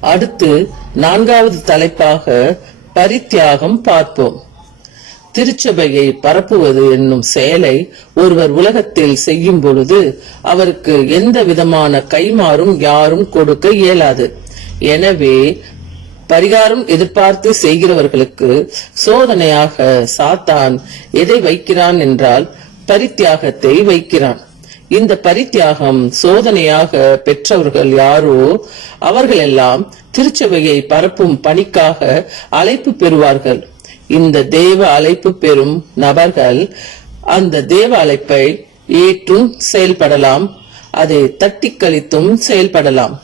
அடுத்து நான்காவது தலைப்பாக பரித்தியாகம் பார்ப்போம். திருச்சபையை பரப்புவது என்னும் செயலை ஒருவர் உலகத்தில் செய்யும் பொழுது அவருக்கு எந்த விதமான கைமாறும் யாரும் கொடுக்க இயலாது. எனவே பரிகாரம் எதிர்பார்த்து செய்கிறவர்களுக்கு சோதனையாக சாத்தான் எதை வைக்கிறான் என்றால் பரித்தியாகத்தை வைக்கிறான். இந்த பரித்தியாகம் சோதனையாக பெற்றவர்கள் யாரோ அவர்களெல்லாம் திருச்சபையை பரப்பும் பணிக்காக அழைப்பு பெறுவார்கள். இந்த தேவ அழைப்பு பெறும் நபர்கள் அந்த தேவ அழைப்பை ஏற்றும் செயல்படலாம். அதை தட்டி கழித்தும் செயல்படலாம்.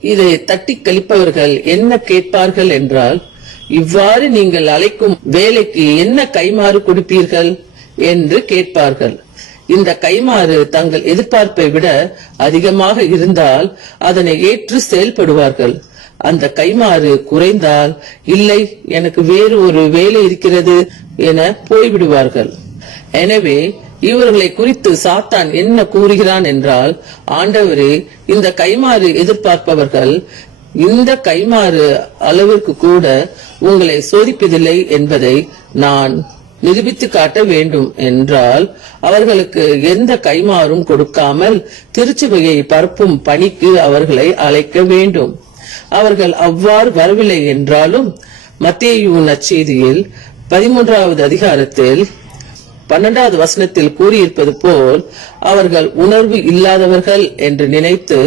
இதை தட்டி கழிப்பவர்கள் என்ன கேட்பார்கள் என்றால் இவ்வாறு நீங்கள் அழைக்கும் வேலைக்கு என்ன கைமாறு கொடுப்பீர்கள்? என்று கேட்பார்கள். இந்த கைமாறு தங்கள் எதிர்பார்ப்பை விட அதிகமாக இருந்தால் அதனை ஏற்று செயல்படுவார்கள். அந்த கைமாறு குறைந்தால் இல்லை எனக்கு வேறு ஒரு வேலை இருக்கிறது என போய்விடுவார்கள். எனவே இவர்களை குறித்து சாத்தான் என்ன கூறுகிறான் என்றால் ஆண்டவரே இந்த கைமாறு எதிர்பார்ப்பவர்கள் இந்த கைமாறு அளவிற்கு கூட உங்களை சோதிப்பதில்லை என்பதை நான் நிரூபித்து காட்ட வேண்டும் என்றால் அவர்களுக்கு எந்த கைமாறும் கொடுக்காமல் திருச்சபையை பரப்பும் பணிக்கு அவர்களை அழைக்க வேண்டும். அவர்கள் அவ்வாறு வரவில்லை என்றாலும் மத்திய நச்செய்தியில் பதிமூன்றாவது அதிகாரத்தில் பன்னெண்டாவது வசனத்தில் கூறியிருப்பது போல் அவர்கள் உணர்வு இல்லாதவர்கள் என்று நினைத்து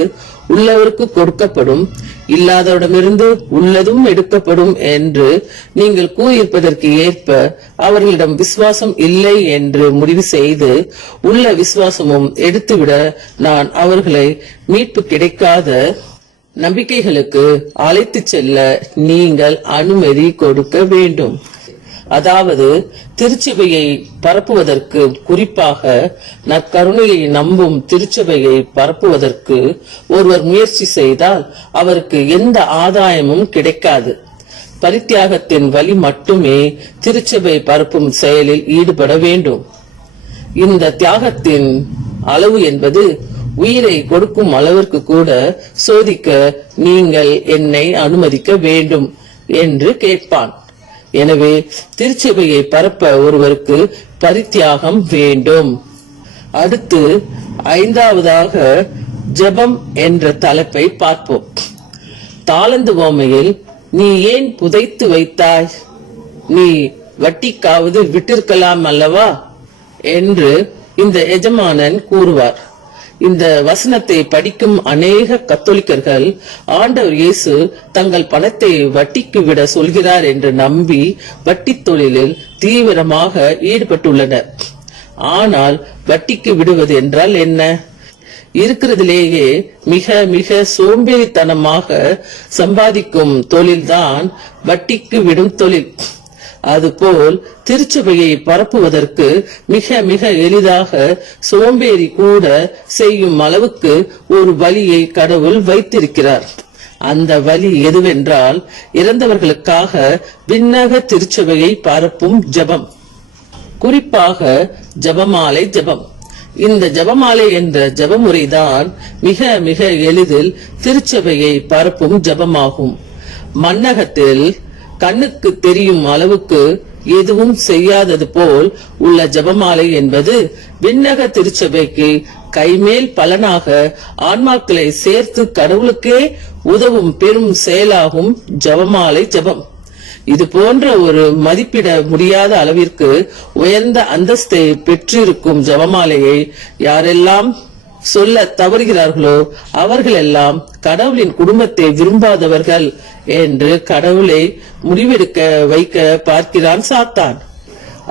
உள்ளவருக்கு கொடுக்கப்படும் இல்லாதவரிடமிருந்து உள்ளதும் எடுக்கப்படும் என்று நீங்கள் கூறியிருப்பதற்கு ஏற்ப அவர்களிடம் விசுவாசம் இல்லை என்று முடிவு செய்து உள்ள விசுவாசமும் எடுத்துவிட நான் அவர்களை மீட்பு கிடைக்காத நம்பிக்கைகளுக்கு அழைத்து செல்ல நீங்கள் அனுமதி கொடுக்க வேண்டும். அதாவது திருச்சபையை பரப்புவதற்கு குறிப்பாக நற்கருணையை நம்பும் திருச்சபையை பரப்புவதற்கு ஒருவர் முயற்சி செய்தால் அவருக்கு எந்த ஆதாயமும் கிடைக்காது. பரித்தியாகத்தின் வழி மட்டுமே திருச்சபை பரப்பும் செயலில் ஈடுபட வேண்டும். இந்த தியாகத்தின் அளவு என்பது உயிரை கொடுக்கும் அளவிற்கு கூட சோதிக்க நீங்கள் என்னை அனுமதிக்க வேண்டும் என்று கேட்பான். எனவே திருச்சபையை பரப்ப ஒருவருக்கு பரித்தியாகம் வேண்டும். அடுத்து ஐந்தாவதாக ஜெபம் என்ற தலைப்பை பார்ப்போம். தாளந்து ஓமையில் நீ ஏன் புதைத்து வைத்தாய்? நீ வட்டிக்காவது விட்டிருக்கலாம் அல்லவா? என்று இந்த எஜமானன் கூறுவார். இந்த வசனத்தை படிக்கும் அநேக கத்தோலிக்கர்கள் ஆண்டவர் இயேசு தங்கள் பணத்தை வட்டிக்கு விட சொல்கிறார் என்று நம்பி வட்டி தொழிலில் தீவிரமாக ஈடுபட்டுள்ளனர். ஆனால் வட்டிக்கு விடுவது என்றால் என்ன? இருக்கிறதிலேயே மிக மிக சோம்பேறித்தனமாக சம்பாதிக்கும் தொழில்தான் வட்டிக்கு விடும் தொழில். அதுபோல் திருச்சபையை பரப்புவதற்கு மிக மிக எளிதாக சோம்பேறி கூட செய்யும் அளவுக்கு ஒரு வழியை கடவுள் வைத்திருக்கிறார். அந்த வழி எதுவென்றால் இறந்தவர்களுக்காக விண்ணக திருச்சபையை பரப்பும் ஜெபம். குறிப்பாக ஜெபமாலை ஜெபம். இந்த ஜெபமாலை என்ற ஜபமுறைதான் மிக மிக எளிதில் திருச்சபையை பரப்பும் ஜெபமாகும். மன்னகத்தில் கண்ணுக்கு தெரியும் அளவுக்கு எதுவும் செய்யாதது போல் உள்ள ஜெபமாலை என்பது விண்ணக திருச்சபைக்கு கைமேல் பலனாக ஆன்மாக்களை சேர்த்து கடவுளுக்கே உதவும் பெரும் செயலாகும் ஜெபமாலை ஜெபம். இது போன்ற ஒரு மதிப்பிட முடியாத அளவிற்கு உயர்ந்த அந்தஸ்தை பெற்றிருக்கும் ஜெபமாலையை யாரெல்லாம் சொல்ல தவறுகிறார்களோ அவர்களெல்லாம் கடவுளின் குடும்பத்தை விரும்பாதவர்கள் என்று கடவுளை முடிவெடுக்க வைக்க பார்க்கிறான் சாத்தான்.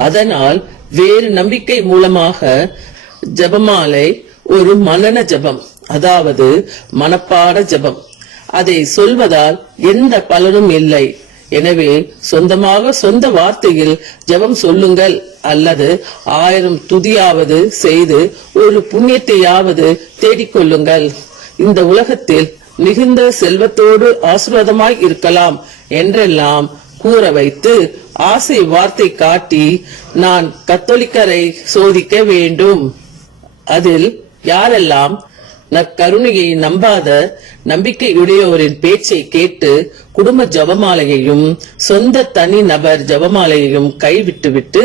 அதனால் வேறு நம்பிக்கை மூலமாக ஜெபமாலை ஒரு மனன ஜெபம் அதாவது மனப்பாட ஜெபம். அதை சொல்வதால் எந்த பலனும் இல்லை. எனவே சொந்தமாக சொந்த வார்த்தையில் ஜெபம் சொல்லுங்கள். அல்லது ஆயிரம் துதியாவது செய்து ஒரு புண்ணியத்தையாவது தேடிக்கொள்ளுங்கள் இந்த உலகத்தில் மிகுந்த செல்வத்தோடு ஆசீர்வாதமாய் இருக்கலாம் என்றெல்லாம் கூற வைத்து ஆசை வார்த்தை காட்டி நான் கத்தோலிக்கரை சோதிக்க வேண்டும். அதில் யாரெல்லாம் நற்கருணையை நம்பாத நம்பிக்கையுடையோரின் பேச்சை கேட்டு குடும்ப ஜபமாலையையும் சொந்த தனி நபர் ஜபமாலையையும் கைவிட்டுவிட்டு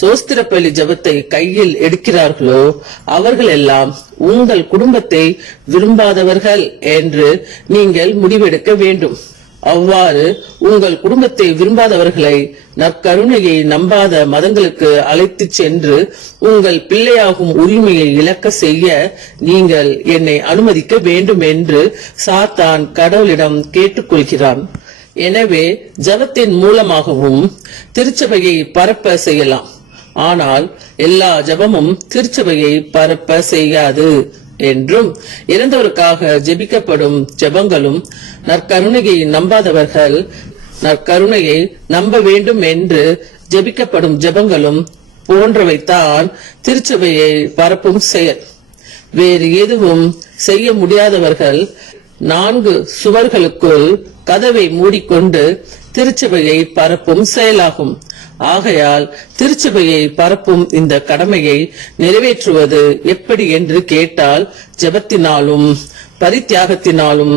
சோஸ்திரப்பள்ளி ஜபத்தை கையில் எடுக்கிறார்களோ அவர்கள் எல்லாம் உங்கள் குடும்பத்தை விரும்பாதவர்கள் என்று நீங்கள் முடிவெடுக்க வேண்டும். அவ்வாறு உங்கள் குடும்பத்தை விரும்பாதவர்களை நற்கருணையை நம்பாத மதங்களுக்கு அழைத்துச் சென்று உங்கள் பிள்ளையாகும் உரிமையை இழக்க செய்ய நீங்கள் என்னை அனுமதிக்க வேண்டும் என்று சாத்தான் கடவுளிடம் கேட்டுக்கொள்கிறான். எனவே ஜபத்தின் மூலமாகவும் திருச்சபையை பரப்ப செய்யலாம். ஆனால் எல்லா ஜபமும் திருச்சபையை பரப்ப செய்யாது. என்றும் இறந்தவருக்காக ஜெபிக்கப்படும் ஜெபங்களும் நற்கருணையை நம்பாதவர்கள் நற்கருணையை நம்ப வேண்டும் என்று ஜெபிக்கப்படும் ஜெபங்களும் போன்றவைத்தான் திருச்சபையை பரப்பும் செயல். வேறு எதுவும் செய்ய முடியாதவர்கள் நான்கு சுவர்களுக்குள் கதவை மூடிக்கொண்டு திருச்சபையை பரப்பும் செயலாகும். ஆகையால் திருச்சபையை பரப்பும் இந்த கடமையை நிறைவேற்றுவது எப்படி என்று கேட்டால் ஜபத்தினாலும் பரித்தியாகத்தினாலும்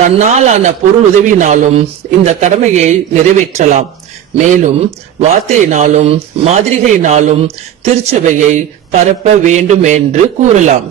தன்னாலான பொருள் உதவியினாலும் இந்த கடமையை நிறைவேற்றலாம். மேலும் வார்த்தையினாலும் மாதிரிகையினாலும் திருச்சபையை பரப்ப வேண்டும் என்று கூறலாம்.